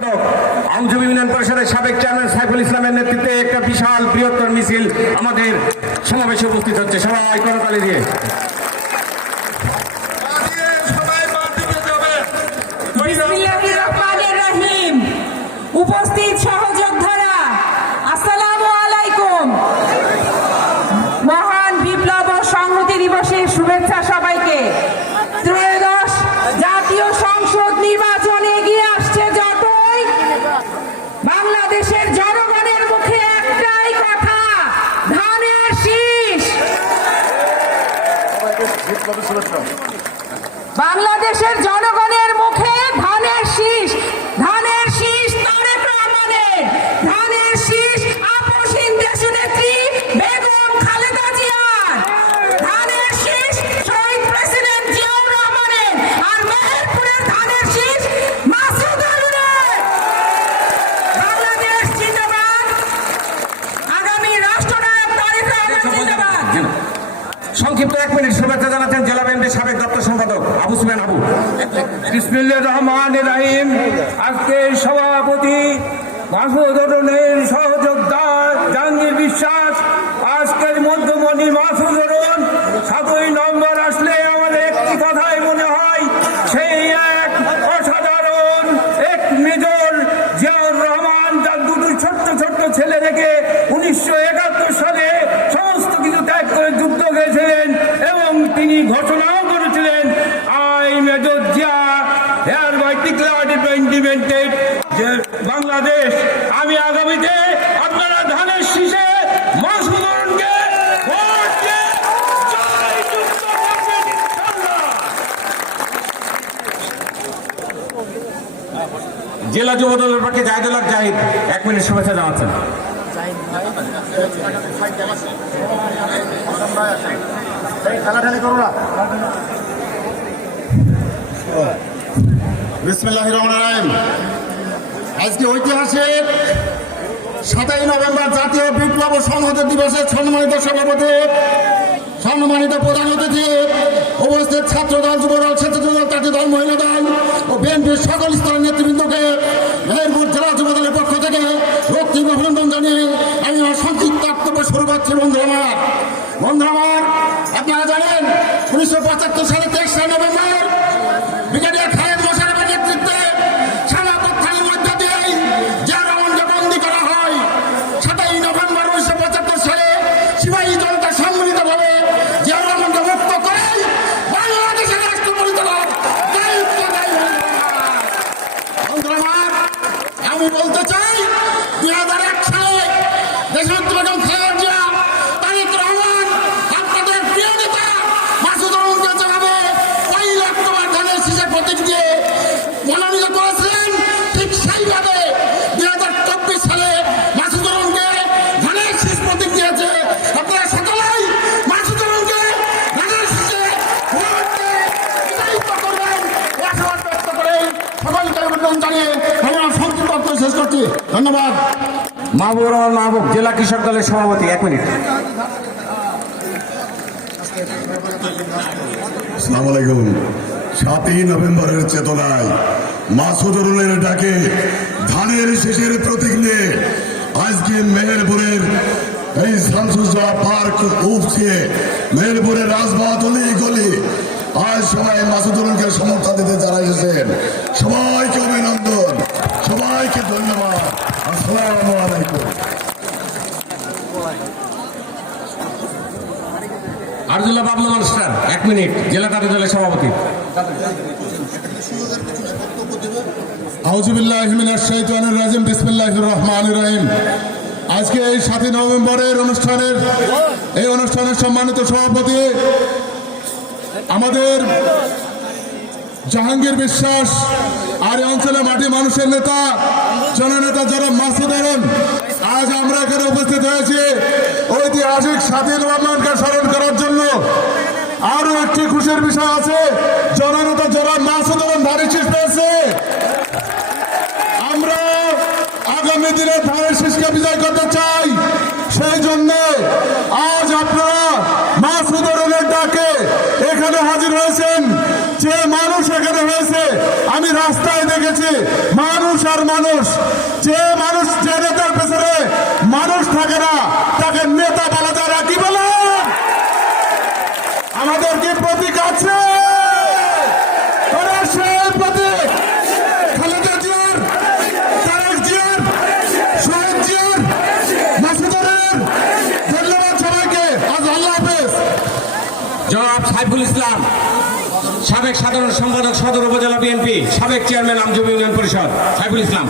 আইনজীবী ইউনিয়ন পরিষদের সাবেক চেয়ারম্যান সাইফুল ইসলামের নেতৃত্বে একটা বিশাল বৃহত্তর মিছিল আমাদের সমাবেশে উপস্থিত হচ্ছে। সবাই করতালি দিয়ে বিসমিল্লাহির রহমানির রহিম। উপস্থিত সহযোদ্ধারা, আসসালামু আলাইকুম। মহান বিপ্লব ও সংহতি দিবসের শুভেচ্ছা সবাইকে। ত্রয়োদশ জাতীয় সংসদ নির্বাচন এগিয়ে আসছে যতই, বাংলাদেশের জনগণের মুখে একটাই কথা, ধানের শীষ। বাংলাদেশের জনগণের মুখে ধানের শীষ, ধানের শীষ তারেক রহমানের, ধানের শীষ আপসহীন দেশনেত্রী বেগম খালেদা জিয়ার, ধানের শীষ শহীদ প্রেসিডেন্ট জিয়াউর রহমানের, আর মেহেরপুরের ধানের শীষ মাসুদ আলমের। বাংলাদেশ জিন্দাবাদ, আগামী রাষ্ট্রনায়ক তারেক রহমান জিন্দাবাদ। সংক্ষিপ্ত 1 মিনিট শুভেচ্ছা জানাচ্ছেন জেলা বিএনপির সাবেক দপ্তর সম্পাদক আবু সুফিয়ান আবু। বিসমিল্লাহির রহমানির রহিম। আজকের সভাপতি মাসুদ অরুণের সহযোদ্ধা জাহাঙ্গীর বিশ্বাস, আজকের মধ্যমণি মাসুদ অরুণ। 7ই নভেম্বর আসলে আমাদের একটি কথাই মনে হয়, সেই এক অসাধারণ এক মেজর জিয়াউর রহমান, যার দুটো ছোট্ট ছোট্ট ছেলে রেখে 1971 সালে সমস্ত কিছু ত্যাগ করে যুদ্ধ গেছিলেন এবং তিনি ঘোষণাও করেছিলেন, I major Zia hereby declared independent যে বাংলাদেশ। আমি আগামীতে আপনারা ধানের শীষে মাসুদ অরুণকে ভোট দিয়ে জয়যুক্ত করবেন ইনশাআল্লাহ। জেলা যুব দলের পক্ষে জাহিদুল হক জাহিদ 1 মিনিট শুভেচ্ছা জানাচ্ছেন। বিসমিল্লাহির রহমানির রহিম। আজকে ঐতিহাসিক 7ই নভেম্বর জাতীয় বিপ্লব ও সংহতি দিবসের সম্মানিত সভাপতি, সম্মানিত প্রধান অতিথি, উপস্থিত ছাত্রদল, যুবদল, স্বেচ্ছাসেবক দল, মহিলা দল ও বিএনপির সকল স্তরের নেতৃবৃন্দকে মেহেরপুর জেলা যুবদলের পক্ষ থেকে রক্তিম অভিনন্দন জানিয়ে আমি আমার সংক্ষিপ্ত বক্তব্য শুরু করছি। বন্ধুরা আমার, আপনারা জানেন 1975 সালে 23 নভেম্বর ব্রিগেডিয়ার খালেদ মোশাররফের নেতৃত্বে সেনাপ্রত্যাহারের মধ্য দিয়েই জিয়া রহমানকে বন্দী করা হয়। 7ই নভেম্বর 1975 সালে সিপাহী জনতা সম্মিলিতভাবে জিয়া রহমানকে মুক্ত করে বাংলাদেশের রাষ্ট্র পরিচালক দায়িত্ব দেয়। বন্ধুরা, আমি বলতে চাই 2001 সালে দেশনেত্রী বেগম খালেদা জিয়া, তারেক রহমান, আপনাদের প্রিয় নেতা মাসুদ আলমকে জানাবে 1 অক্টোবর ধানের শীষের প্রতীক দিয়ে মনোনীত করেছিলেন। ঠিক সেইভাবে 2024 সালে মাসুদ আলমকে ধানের শীষ প্রতীক দিয়েছে। আপনারা সকলেই মাসুদ আলমকে ধানের শীষে ভোট দিয়ে বিজয়ীত করবেন, এই আশাবাদ ব্যক্ত করে সকলকে অভিনন্দন জানিয়ে আমি আমার সংক্ষিপ্ত বক্তব্য শেষ করছি। ধন্যবাদ। মাহবুবুর রহমান মাহবুব জেলা কৃষক দলের সভাপতি 1 মিনিট। আসসালামু আলাইকুম। 7ই নভেম্বরের চেতনায় মাসুদ অরুণের ডাকে ধানের শীষের প্রতীক নিয়ে আজকে মেহেরপুরের এই শামসুজ্জামান পার্ক উপসে মেহেরপুরের রাজপথ অলি গলি আজ সবাই মাসুদ অরুণকে সমর্থন দিতে যারা এসেছেন, সবাইকে অভিনন্দন, সবাইকে ধন্যবাদ। আসসালামু আলাইকুম। আরজুল্লাহ বাবলু মাস্টার 1 মিনিট জেলা তাঁতি দলের সভাপতি। আউযু বিল্লাহি মিনাশ শাইতানির রাজিম। বিসমিল্লাহির রহমানির রহিম। আজকে এই 7ই নভেম্বরের এই অনুষ্ঠানের সম্মানিত সভাপতি আমাদের জাহাঙ্গীর বিশ্বাস, আর এই অঞ্চলে মাটি মানুষের নেতা, জননেতা যারা মাসুদ আলম, আজ আমরা এখানে উপস্থিত হয়েছি ঐতিহাসিক 7ই নভেম্বরকে স্মরণ করার জন্য। আরো একটি খুশির বিষয় আছে, জননেতা যারা মাসুদ আলম ধানের শীষ পেয়েছে। আমরা আগামী দিনে ধানের শীষকে বিজয় করতে চাই। সেই জন্য আজ আপনারা মাসুদ আলমের ডাকে এখানে হাজির হয়েছেন। যে মানুষ এখানে হয়েছে আমি রাস্তায় দেখেছি মানুষ আর মানুষ, যে মানুষ যে নেতার পেছনে মানুষ থাকে না তাকে নেতা বলা যায় না। কি বলে আমাদের কি প্রতীক আছে? সেই প্রতীক খালেদা জিয়ার, তারেক জিয়ার, শহীদ জিয়ার, মাসুদের। ধন্যবাদ সবাইকে। আজ আল্লাহ হাফেজ। জনাব সাইফুল ইসলাম, সাবেক সাধারণ সম্পাদক সদর উপজেলা বিএনপি, সাবেক চেয়ারম্যান আমজুবি ইউনিয়ন পরিষদ। সাইফুল ইসলাম।